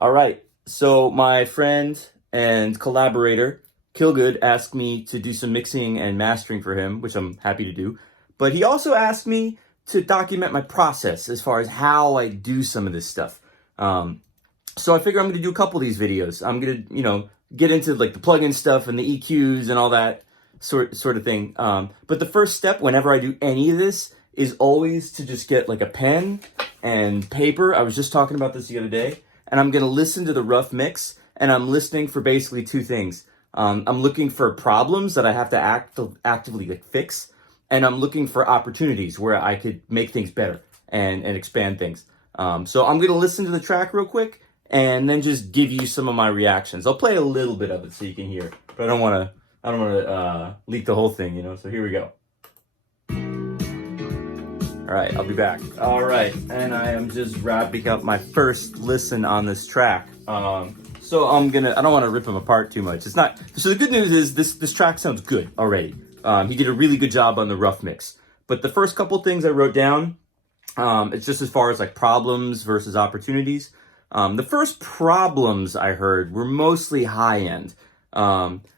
All right. So my friend and collaborator, Killgood, asked me to do some mixing and mastering for him, which I'm happy to do. But he also asked me to document my process as far as how I do some of this stuff. So I figure I'm going to do a couple of these videos. I'm going to, get into like the plugin stuff and the EQs and all that sort of thing. But the first step whenever I do any of this is always to just get like a pen and paper. I was just talking about this the other day. And I'm going to listen to the rough mix, and I'm listening for basically two things. I'm looking for problems that I have to actively like, fix, and I'm looking for opportunities where I could make things better and expand things. So I'm going to listen to the track real quick and then just give you some of my reactions. I'll play a little bit of it so you can hear, but I don't want to leak the whole thing, So here we go. All right, I'll be back. All right, and I am just wrapping up my first listen on this track. So I don't want to rip him apart too much. So the good news is this track sounds good already. He did a really good job on the rough mix. But the first couple things I wrote down, it's just as far as like problems versus opportunities. The first problems I heard were mostly high end.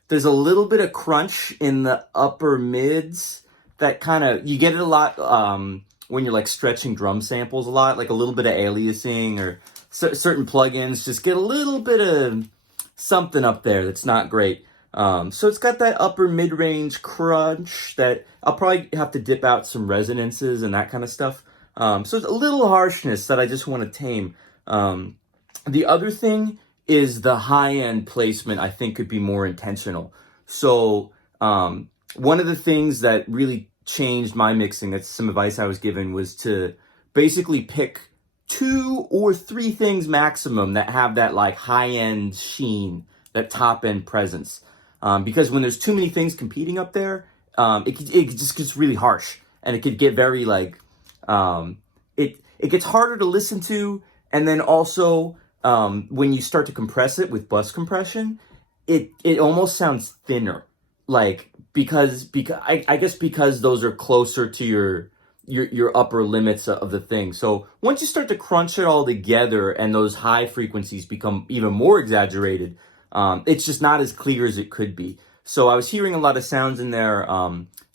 There's a little bit of crunch in the upper mids that you get it a lot, when you're like stretching drum samples a lot, like a little bit of aliasing or certain plugins just get a little bit of something up there that's not great. So it's got that upper mid-range crunch that I'll probably have to dip out some resonances and that kind of stuff. So it's a little harshness that I just want to tame. The other thing is the high-end placement I think could be more intentional. So one of the things that really changed my mixing, that's some advice I was given, was to basically pick 2 or 3 things maximum that have that like high-end sheen, that top-end presence. Because when there's too many things competing up there, it just gets really harsh, and it could get very like, it gets harder to listen to, and then also when you start to compress it with bus compression, it almost sounds thinner. Like, because I guess because those are closer to your upper limits of the thing. So once you start to crunch it all together and those high frequencies become even more exaggerated, it's just not as clear as it could be. So I was hearing a lot of sounds in there,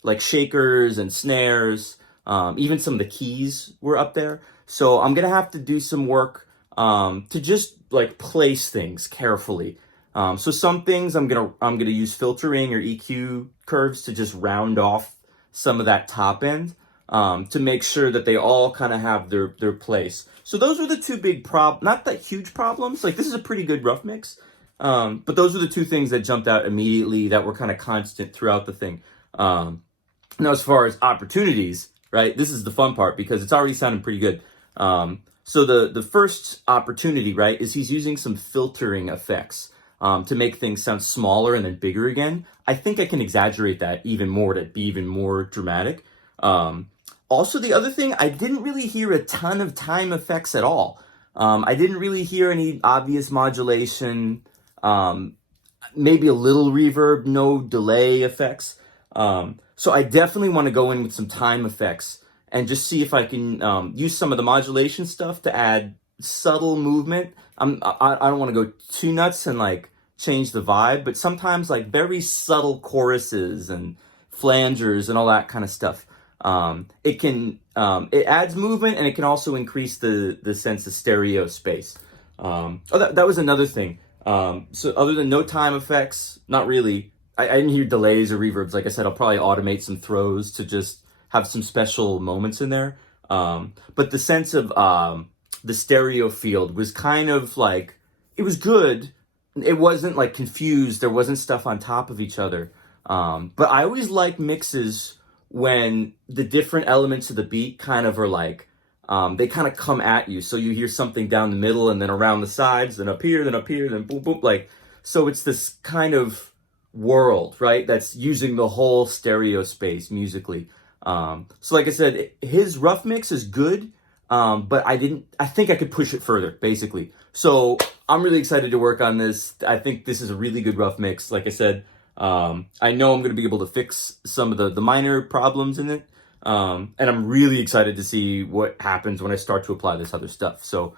like shakers and snares, even some of the keys were up there. So I'm going to have to do some work to just like place things carefully. So some things I'm gonna use filtering or EQ curves to just round off some of that top end, to make sure that they all kind of have their place. So those are the two big not that huge problems. Like, this is a pretty good rough mix, but those are the two things that jumped out immediately that were kind of constant throughout the thing. Now, as far as opportunities, right? This is the fun part because it's already sounding pretty good. So the first opportunity, right, is he's using some filtering effects to make things sound smaller and then bigger again. I think I can exaggerate that even more to be even more dramatic. Also, the other thing, I didn't really hear a ton of time effects at all. I didn't really hear any obvious modulation, maybe a little reverb, no delay effects. So I definitely want to go in with some time effects and just see if I can use some of the modulation stuff to add subtle movement. I don't want to go too nuts and like change the vibe, but sometimes like very subtle choruses and flangers and all that kind of stuff. It adds movement, and it can also increase the sense of stereo space. That was another thing. So other than no time effects, not really. I didn't hear delays or reverbs. Like I said, I'll probably automate some throws to just have some special moments in there. But the sense of the stereo field was kind of like, it was good. It wasn't like confused. There wasn't stuff on top of each other. But I always like mixes when the different elements of the beat kind of are like, they kind of come at you. So you hear something down the middle and then around the sides, then up here, then boom, boom. Like, so it's this kind of world, right? That's using the whole stereo space musically. So like I said, his rough mix is good. But I think I could push it further, basically. So I'm really excited to work on this. I think this is a really good rough mix. Like I said, I know I'm going to be able to fix some of the minor problems in it. And I'm really excited to see what happens when I start to apply this other stuff. So,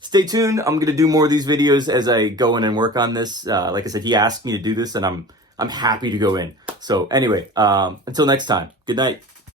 stay tuned. I'm gonna do more of these videos as I go in and work on this. Like I said, he asked me to do this, and I'm happy to go in. So anyway, until next time, good night.